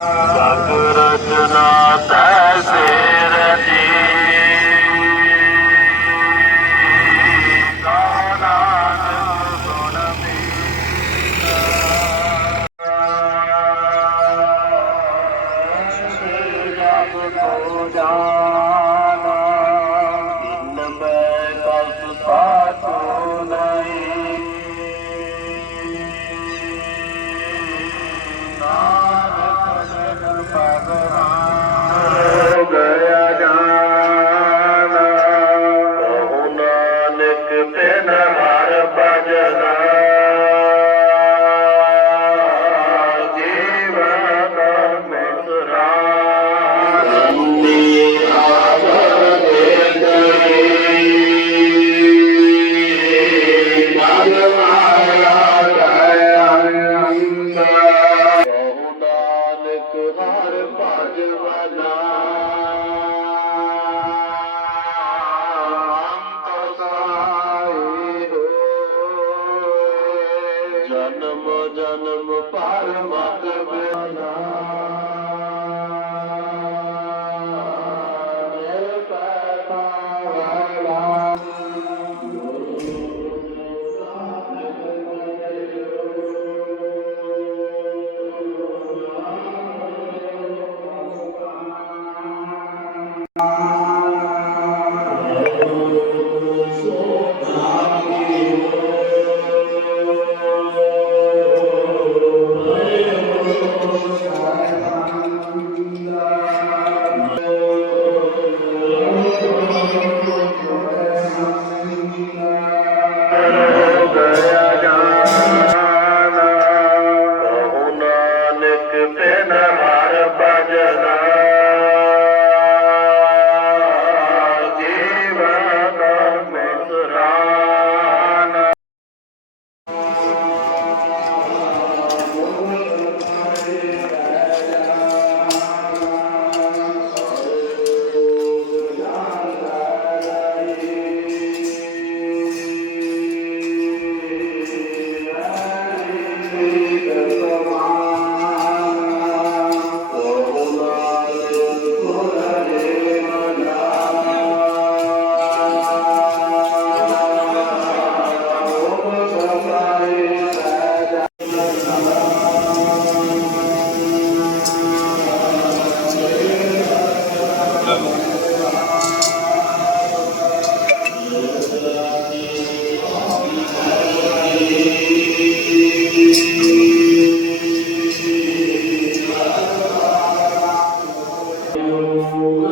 ਜਗ ਰਚਨਾ Oh,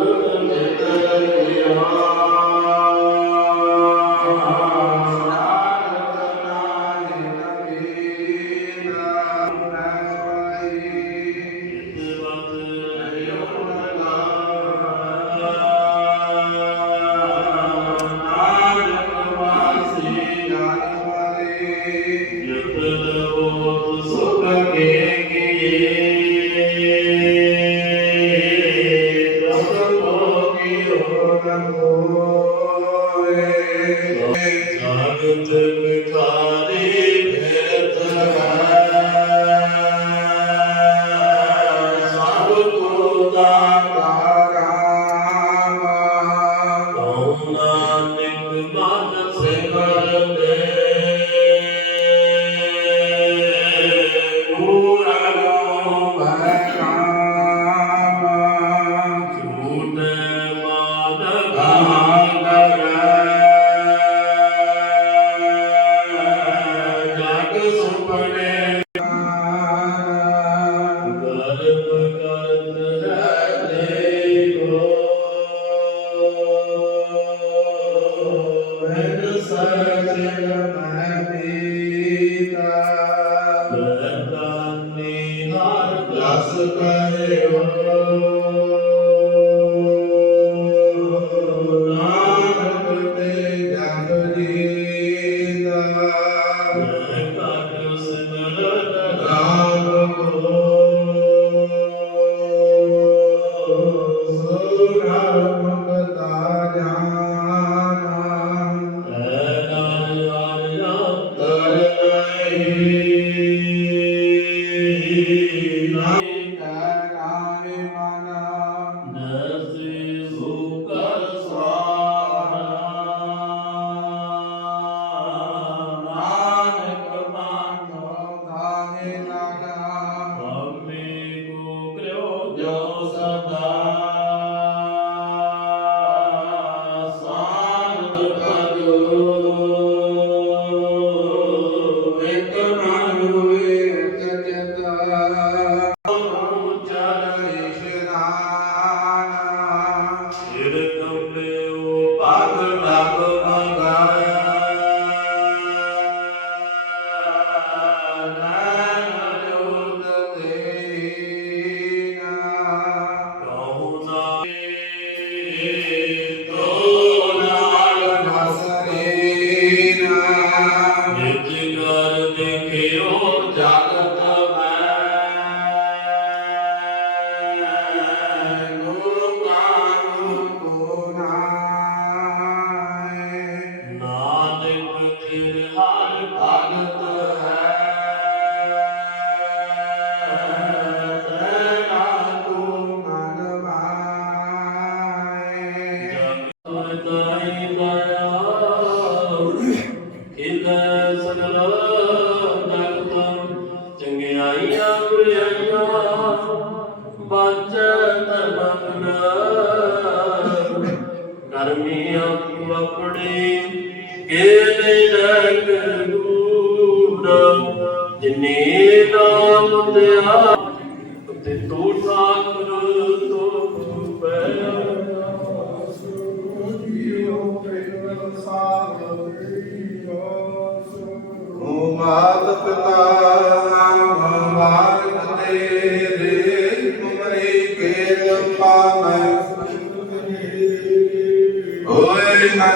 ਸਾਧ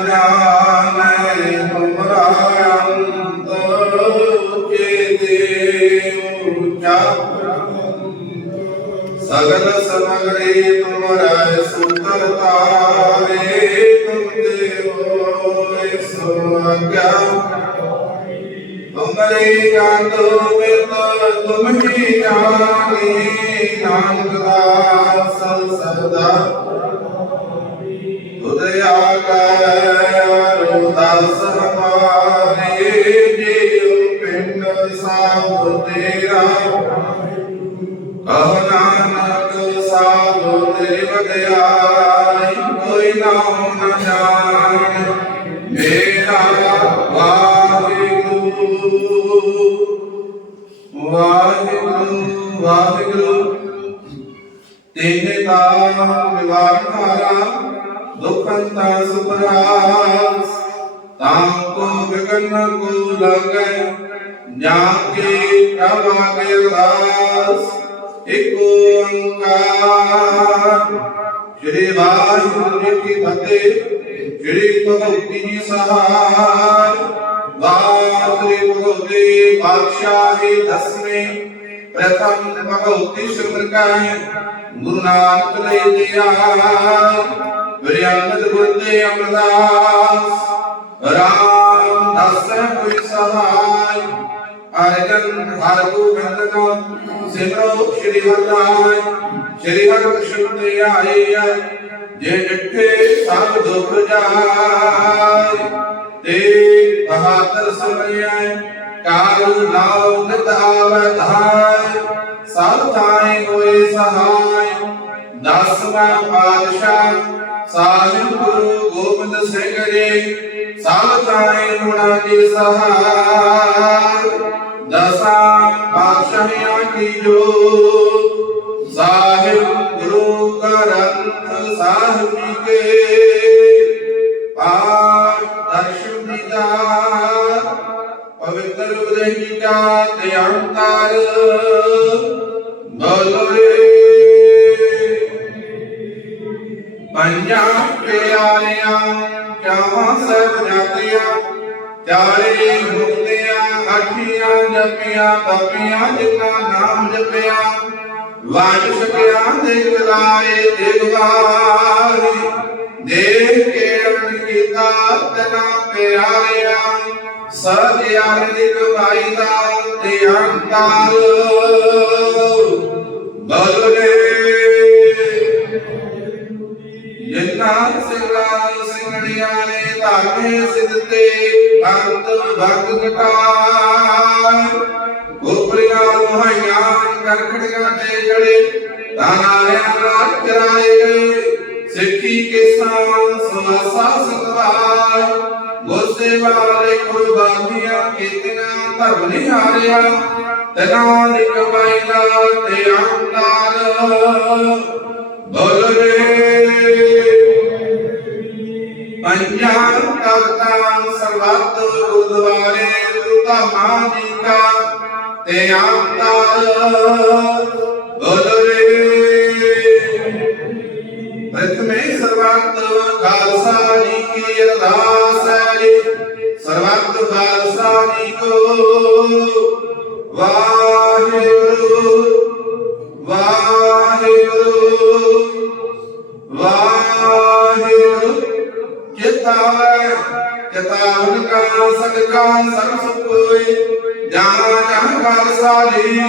ਜਾਣੈ ਤੁਮਰਾ ਅੰਤ ਕੇ ਦੇਉ ਸਗਲ ਸਮਗਰੇ ਤੁਮਰਾ ਸੁਤਰ ਤਾਰੇ ਤੁਮ ਦੇਵੋ ਸੋ ਅਗਿਆ ਤੁਮਰੇ ਜਾਤ ਮਿਤ ਤੁਮ ਹੀ ਜਾਣੀ ਨਾਨਕ ਦਾਸ ਸਦਾ ਕੈ ਜੀਉ ਪਿੰਡ ਸਾਬ ਤੇਰਾ ਕਹ ਨਾਨਕ ਸਾਬ ਤੇਰੇ ਵਡਿਆਈ ਕੋਈ ਨਾਮ ਨ ਜਾਣ ਮੇਰਾ ਵਾਹਿਗੁਰੂ ਵਾਹਿਗੁਰੂ ਵਾਹਿਗੁਰੂ ਤੇਨੇ ਨਾਮ ਨਿਵਾਰਨ ਹਾਰਾ ਦੁਖੰਤਾ ਸੁਪਰਾਸ ਤਾਮ ਕੋ ਗਗਨ ਕੋ ਲਗੈ ਜਾਂ ਕੇ ਪ੍ਰਭਾ ਕੇ ਅਰਦਾਸ ਓੰਕਾਰ ਸ਼੍ਰੀ ਵਾਹਿਗੁਰੂ ਜੀ ਕੀ ਫਤਿਹ ਸ਼੍ਰੀ ਭਗਵਤੀ ਜੀ ਸਹਾਰ ਵਾਹਿਗੁਰੂ ਭਗਵਤੀ ਪਾਤਸ਼ਾਹੀ ਦਸਵੇਂ ਪ੍ਰਥਮ ਭਗਵਤੀ ਸ਼ਬਦ ਗੁਰੂ ਨਾਨਕ ਲੈ ਦਿਆ ਵਿਰਿਆਨੰਦ ਗੁਰਦੇ ਅਮਰਦਾਸ ਰਾਮ ਦਸ ਕੋਈ ਸਹਾਈ। ਅਰਜਨ ਹਰ ਗੋਬਿੰਦ ਨਾਮ ਸਿਮਰੋ ਸ਼੍ਰੀ ਹਰਿ ਸ਼੍ਰੀ ਹਰਿ ਕ੍ਰਿਸ਼ਨ ਤੇ ਆਏ ਜੇ ਡਿਠੇ ਸਭ ਦੁਖ ਜਾਏ, ਤੇ ਬਹਾਦਰ ਸਮਰਿਆ ਕਾਲ ਨਾਉ ਨਿਤ ਆਵੈ ਧਾਇ ਸਭ ਥਾਈ ਹੋਏ ਸਹਾਇ ਦਸਵਾਂ ਪਾਤਸ਼ਾਹ ਸਾਹਿਬ ਗੁਰੂ ਗੋਬਿੰਦ ਸਿੰਘ ਜੀ, ਸਭ ਥਾਈ ਗੁਣਾ ਦੀ ਸਹਾਇ ਦਸਾਂ ਪਾਤਸ਼ਾਹਾਂ ਕੀ ਜੋ ਸਾਹਿਬ ਗੁਰੂ ਗ੍ਰੰਥ ਸਾਹਿਬ ਜੀ ਕੇ ਪਾਠ ਦਰਸ਼ਨ ਦੀਦਾਰ ਪਵਿੱਤਰ ਉਦੈ ਜੀ ਕਾ ਧਿਆਨਕਾਰ ਬੋਲੇ ਪੰਜਾਂ ਪਿਆਰਿਆਂ ਚਾਹਾਂ ਸਭ ਜਾਤੀਆਂ ਚਾਰੇ ਮੁਕਤਿਆਂ ਅਠੀਆਂ ਜਪੀਆਂ ਤਪੀਆਂ ਜਿਨਾ ਨਾਮ ਜਪਿਆ। ਵਾਜ ਸਕਿਆ ਦੇ ਚਲਾਏ ਦਿਗਵਾਰੀ ਦੇਖ ਕੇ ਅਨ ਕੀਤਾ ਤਨਾ ਪਿਆਰਿਆ। ਸਜ ਯਾਰ ਦੀ ਕਮਾਈ ਦਾ ਧਿਆਨ ਕਰ। ਬਲਰੇ ਸਿੰਘਾਂ ਸਿੰਘਣੀਆਂ ਨੇ ਧਾਗੇ ਸਿੱਧਤੇ ਅੰਤ ਭੰਗ ਘਟਾਏ ਗੋਪਰੀਆਂ ਮੁਹਾਈਆਂ ਕਰਖੜੀਆਂ ਤੇ ਜੜੇ ਤਾਨਾਰਿਆਂ ਰਾਤ ਚਰਾਏ ਗਏ। ਸਿੱਖੀ ਕੇ ਸਮਾਸਾ ਸੰਗਵਾਰ। ਗੋਸੇ ਵਾਲੇ ਕੁਰਬਾਨੀਆਂ ਕੀਤੀਆਂ ਧਰਮ ਨਹੀਂ ਹਾਰਿਆ ਤਨਾ ਦੀ ਕਮਾਈ ਦਾ ਤੇ ਆਮਦਾਰ ਬੋਲ ਰੇ ਪੰਜਾਂ ਤਖਤਾਂ ਸਰਬੱਤ ਗੁਰਦੁਆਰੇ ਗੁਰੂ ਜੀ ਕਾ ਤੇ ਆਮਦਾਰ ਬੋਲ ਪ੍ਰਥਮੇ ਸਰਬੱਤ ਖਾਲਸਾ ਜੀ ਕੀ ਅਰਦਾਸ ਹੈ ਜੀ ਸਰਬੱਤ ਖਾਲਸਾ ਜੀ ਕੋ ਵਾਹਿਗੁਰੂ ਵਾਹਿਗੁਰੂ ਸਦਕਾ ਸਰਬ ਸੁਖ ਹੋਏ ਜਾਂ ਜਾਂ ਖਾਲਸਾ ਜੀ।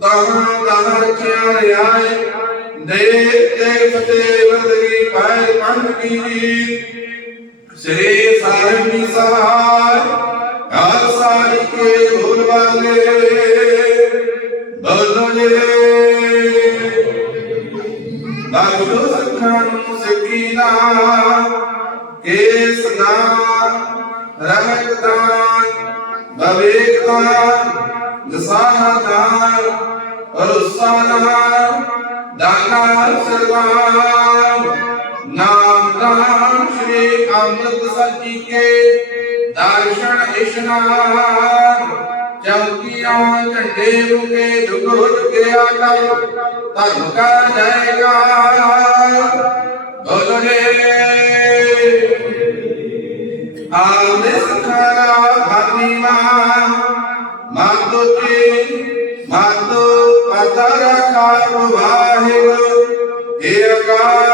ਤਾਂ ਤਾਂ ਰਖਿਆ ਰਿਆਏ ਦੇ ਦੇ ਫਤੇ ਵਰਦਗੀ ਪਾਇ ਪੰਡ ਕੀ ਸ੍ਰੀ ਸਾਹਿਬ ਜੀ ਸਹਾਇ, ਖਾਲਸਾ ਜੀ ਕੇ ਬੋਲ ਵਾਲੇ। ਬੋਲੋ ਜੀ। ਬਖਸ਼ੋ ਸਖਾਂ ਨੂੰ ਸਕੀਨਾ ਕੇਸ ਦਾਨ ਰਹਿਤ ਦਾਨ ਬਵੇਕ ਦਾਨ ਦਸਾਹ ਦਾਨ ਅਰੁਸਾ ਦਾਨ ਦਾਨਾ ਸਰਵਾਨ ਨਾਮ ਦਾਨ ਸ਼੍ਰੀ ਅੰਮ੍ਰਿਤ ਸੱਚੀ ਕੇ, ਦਰਸ਼ਨ ਇਸ਼ਨਾਨ ਚੌਕੀਆਂ ਝੰਡੇ ਮੁਕੇ ਦੁਗੁਰ ਕੇ ਆਟਾ ਧਰਮ ਕਾ ਜਾਏਗਾ। ਬੋਲੇ ਆਮੇ ਸਖਾਰਾ ਭਾਨੀ ਮਾ। ਮਾਤੋ ਕੀ ਮਾਤੋ ਪਤਾ ਰਖਾ ਵਾਹਿਗੁਰੂ। ਏ ਅਕਾਲ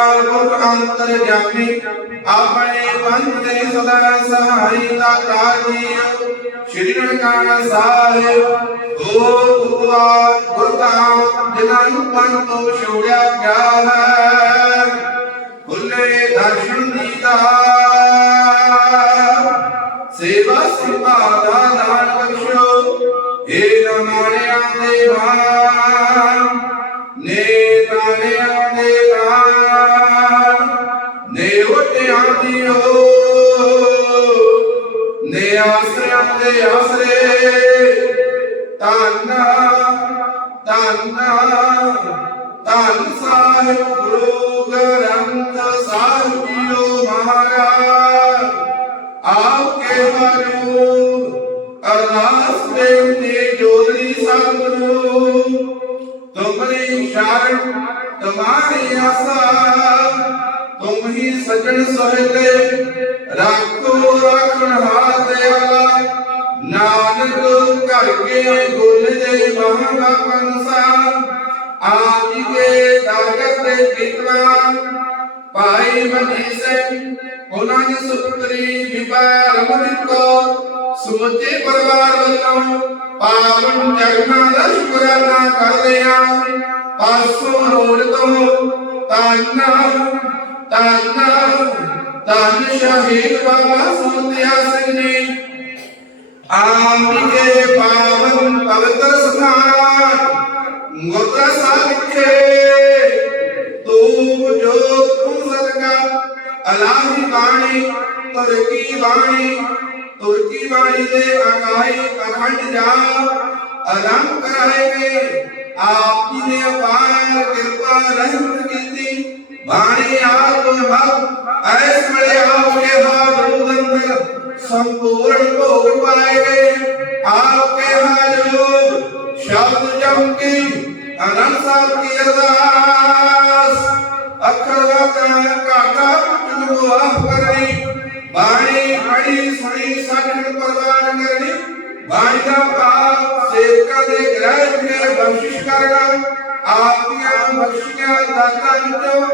ਆਪਣੇ ਪੰਥ ਦੇ ਸਦਾ ਸਹਾਈ ਦਾ ਕਾਜੀ ਸ਼੍ਰੀ ਨਨਕਾਣਾ ਸਾਹਿਬ ਓ ਭਗਵਾਨ ਗੁਰਦਾਮ ਜਿਨ੍ਹਾਂ ਨੂੰ ਪੰਥ ਤੋਂ ਛੋੜਿਆ ਗਿਆ ਹੈ। ਖੁੱਲੇ ਦਰਸ਼ਨ ਦੀਦਾ ਸੇਵਾ ਸੰਭਾਲਾ ਦਾਨ ਬਖਸ਼ੋ ਏ ਨਮਾਣਿਆਂ ਦੇ ਮਾਨ ਨੇ ਨਾਲਿਆਂ ਦੇ ਨਾਮ ਨੇ ਵਟਿਆਂ ਦਿਓ ਨੇ ਆਸਰਿਆਂ ਦੇ ਆਸਰੇ। ਤਾਨਾ ਤਾਨਾ ਧੰਨ ਸਾਹਿਬ ਗੁਰੂ ਗ੍ਰੰਥ ਸਾਹਿਬ ਜੀਓ ਮਹਾਰਾਜ। ਆਪ ਕੇ ਹਰੂ ਅਰਦਾਸ ਬੇਨਤੀ ਜੋਦਰੀ ਸਤਿਗੁਰੂ ਤੁਮਰੀ ਸ਼ਰਨ, ਤੁਮਾਰੀ ਆਸਾ ਤੁਮ ਹੀ ਸਜਣ ਸਹਿਤੇ, ਰੱਖੋ ਰੱਖਣ ਹਾਰ ਨਾਨਕ ਘਰ ਕੇ ਗੁਲ ਦੇ ਮਹਾਂਗਾ ਕੰਸਾ ਆਪ ਜੀ ਕੇ ਦਾਗਤ ਦੇ ਪਿਤਵਾ ਭਾਈ ਮਨੀ ਸਿੰਘ, ਉਹਨਾਂ ਦੀ ਸੁਪਤਰੀ ਵਿਭਾ ਰਮਨਿਤ ਕੌਰ, ਸਮੁੱਚੇ ਪਰਿਵਾਰ ਵੱਲੋਂ ਪਾਵਨ ਚਰਨਾਂ ਦਾ ਸ਼ੁਕਰਾਨਾ ਕਰਦੇ ਹਾਂ। ਪਾਸੋਂ ਰੋੜ ਤੋਂ ਤਾਨਾ ਤਾਨਾ ਤਾਨ ਸ਼ਹੀਦ ਬਾਬਾ ਸੁਮਤਿਆ ਸਿੰਘ ਜੀ। ਆਪ ਜੀ ਕੇ ਪਾਵਨ ਪਵਿੱਤਰ ਸਥਾਨ ਮੁਰਦਾ ਸਾਹਿਬ ਵਿਖੇ ਤੂੰ ਜੋ ਤੂੰ ਸਦਕਾ ਅਲਾਹੀ ਬਾਣੀ ਤੁਰਕੀ ਬਾਣੀ ਤੁਰਕੀ ਬਾਣੀ ਦੇ ਅਕਾਈ ਅਖੰਡ ਜਾ ਆਰੰਭ ਕਰਾਏਗੇ ਆਪ ਜੀ ਨੇ ਅਪਾਰ ਕਿਰਪਾ ਰਹਿਮਤ ਕੀਤੀ ਬਾਣੀ ਆਪ ਹੱਕ ਐਸ ਵੇਲੇ ਆਪ ਕੇ ਹਾਰ ਰੂਦੰਦਰ ਸੰਪੂਰਨ ਭੋਗ ਪਾਏਗੇ ਆਪ ਕੇ ਹਾਜ਼ਰ ਸ਼ਬਦ ਜਮ ਕੀ ਅਨੰਦ ਸਾਹਿਬ ਕੀ ਅਰਦਾਸ ਅੱਖਰ ਵਾਕਾਂ ਕਾਕਾ ਚੁਨੋ ਆਪ ਕਰਨੀ ਬਾਣੀ ਪੜੀ ਸੁਣੀ ਸਾਖਣ ਪ੍ਰਵਾਨ ਕਰਨੀ ਬਾਣੀ ਦਾ ਭਾਵ ਸੇਵਕਾਂ ਦੇ ਗ੍ਰਹਿ ਵਿਖੇ ਬਖਸ਼ਿਸ਼ ਕਰਨਾ ਆਪ ਦੀਆਂ ਬਖਸ਼ੀਆਂ ਦਾਤਾਂ ਵਿੱਚੋਂ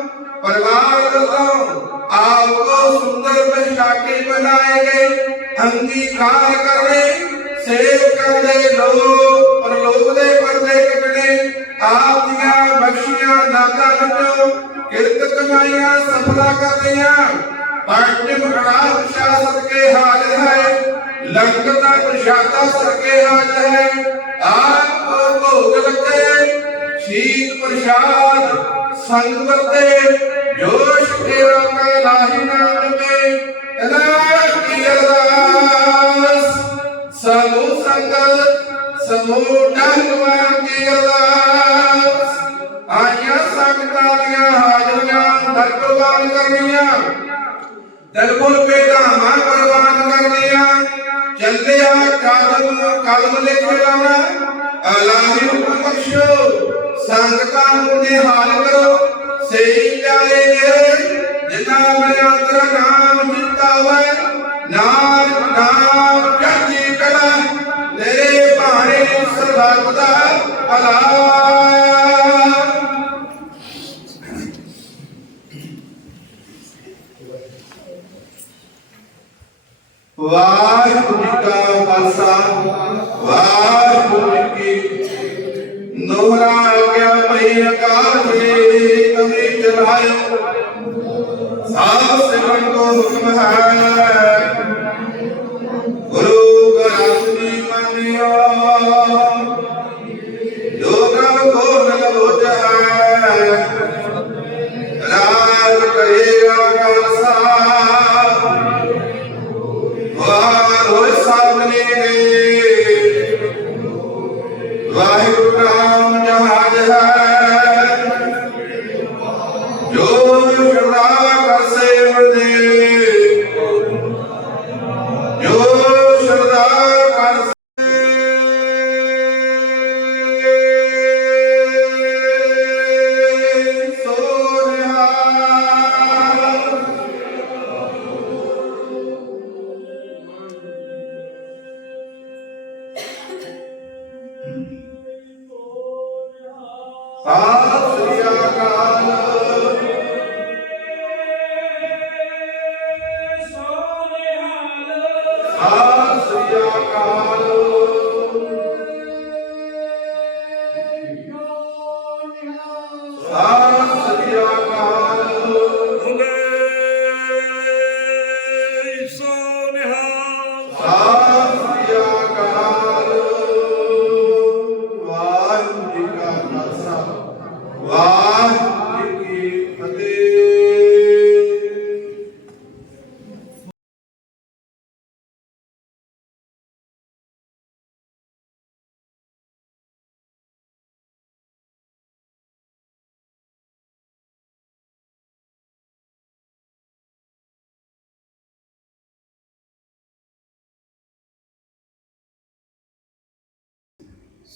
ਪਰਿਵਾਰ ਵੱਲੋਂ ਆਪ ਕੋ ਸੁੰਦਰ ਪਹਿਸ਼ਾਕੇ ਬਣਾਏ ਗਏ ਅੰਗੀਕਾਰ ਕਰਨੇ ਸੇਵ ਲੋਕ ਪਰਲੋਕ ਦੇ ਪਰਦੇ ਕੱਟਣੇ, ਆਪ ਦੀਆਂ ਬਖਸ਼ੀਆਂ ਨਾਤਾਂ ਵਿੱਚੋਂ ਕਿਰਤ ਕਮਾਈਆਂ ਸਫਲਾ ਕਰਦੀਆਂ ਪੰਜ ਮਖਣਾ ਪ੍ਰਸ਼ਾਦ ਕੇ ਹਾਜ਼ਰ ਹੈ, ਲੰਗਰ ਦਾ ਪ੍ਰਸ਼ਾਦਾ ਸਦਕੇ ਹਾਜ਼ਰ ਹੈ। ਆਪ ਕੋ ਭੋਗ ਲੱਗੇ, ਸ਼ੀਤ ਪ੍ਰਸ਼ਾਦ ਸੰਗ ਵਰਤੇ, ਜੋਸ਼ ਤੇਰਾ ਕਾ ਨਾਹੀ ਨਾਮ ਮੇ ਤਨਾ ਟਹਿਲਵਾਨ ਕੀ ਅਰਦਾਸ ਆਈਆਂ ਸੰਗਤਾਂ ਦੀਆਂ ਹਾਜ਼ਰੀਆਂ ਦਰਬਾਰ ਕਰਨੀਆਂ। ਦਰਬੁਲ ਬੇਦਾਮਾ ਪ੍ਰਵਾਨ ਕਰਨੀਆਂ। ਚੱਲਿਆ ਕਦਮ ਕਦਮ ਲਿਖ ਲਾਉਣਾ। ਅਲਾਹੀ ਹੁਕਮ ਬਖਸ਼ੋ। ਸੰਗਤਾਂ ਨੂੰ ਨਿਹਾਲ ਕਰੋ। ਸਹੀ ਪਿਆਰੇ ਮੇਰੇ, ਜਿਨ੍ਹਾਂ ਮੈਂ ਅੰਦਰ ਨਾਮ ਜਿਤਾਵੇ ਨਾਮ ਨਾਮ ਸਰਬੱਤ ਦਾ ਭਲਾ ਵਾਹਿਗੁਰੂ ਕਾ ਖਾਲਸਾ, ਵਾਹਿਗੁਰੂ ਕੀ ਨੋਰਾ ਗਿਆ ਮਈ ਅਕਾਲ ਜੀ ਕਮੀ ਚਲਾਇਓ ਸਾਧ ਸਿਮਰਨ ਕੋ ਹੁਕਮ ਹੈ ਸਤਿ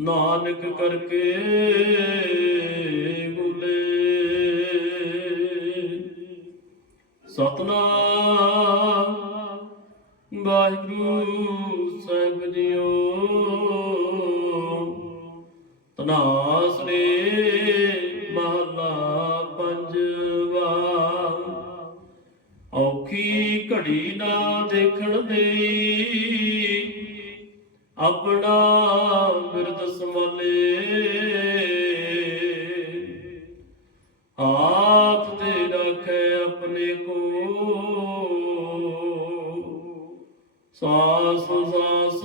ਨਾਨਕ ਕਰਕੇ ਬੁਲੇ। ਸਤਨਾਮ ਵਾਹਿਗੁਰੂ ਸਾਹਿਬ ਜੀਓ। ਤਨਾਸਰੇ ਮਹਲਾ ਪੰਜਵਾ। ਔਖੀ ਘੜੀ ਨਾ ਦੇਖਣ ਦੇ ਆਪਣਾ ਬਿਰਦ ਸੰਭਾਲੇ। ਹਾਥ ਤੇ ਰੱਖੇ ਆਪਣੇ ਕੋ ਸਾਸ ਸਾਸ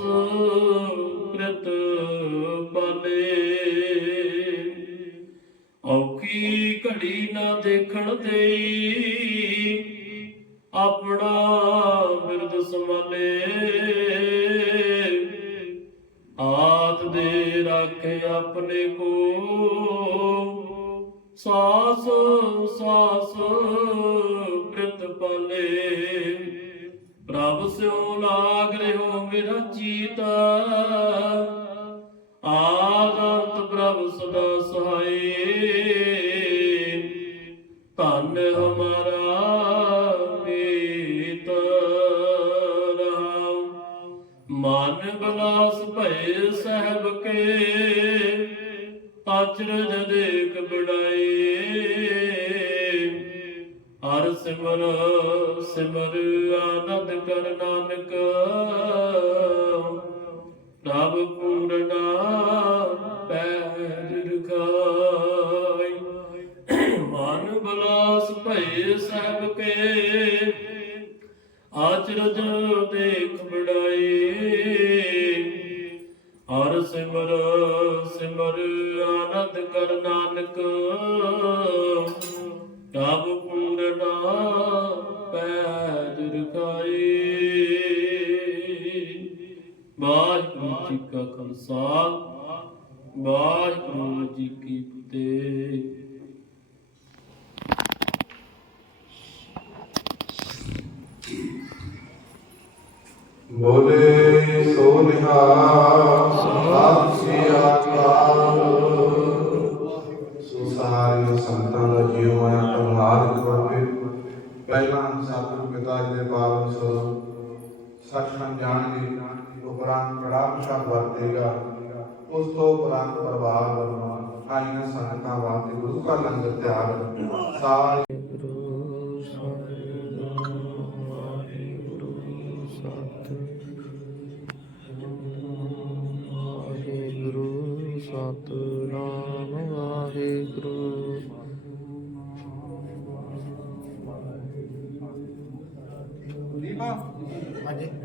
ਪ੍ਰਤ ਬਲੇ ਔਖੀ ਘੜੀ ਨਾ ਦੇਖਣ ਦੇਈ ਆਪਣਾ ਆਚਰਜ ਦੇਖ ਬੜਾਈ ਹਰ ਸਿਮਰ ਸਿਮਰ ਆਨੰਦ ਕਰ ਨਾਨਕ। ਪ੍ਰਭ ਪੂਰਨਾ ਪੈਜ ਰਖਾਈ ਮਨ ਬਲਾਸ ਭਏ ਸਭ ਕੇ। ਆਚਰਜ ਦੇਖ ਬੜਾਈ ਹਰ ਸਿਮਰ ਸਿਮਰ ਆਨੰਦ ਕਰ ਨਾਨਕ। ਪ੍ਰਭ ਪੂਰਨਾ ਪੈਜ ਰਖਾਈ ਵਾਹਿਗੁਰੂ ਜੀ ਕਾ ਖਾਲਸਾ, ਵਾਹਿਗੁਰੂ ਜੀ ਕੀ ਫਤਿਹ। ਬੋਲੇ ਸੋ ਨਿਹਾਲ। ਤਿਆਰ ਸਾਰੇ ਗੁਰੂ ਸਾਹਿਬ ਵਾਹਿਗੁਰੂ ਵਾਹਿਗੁਰੂ ਸਤਨਾਮ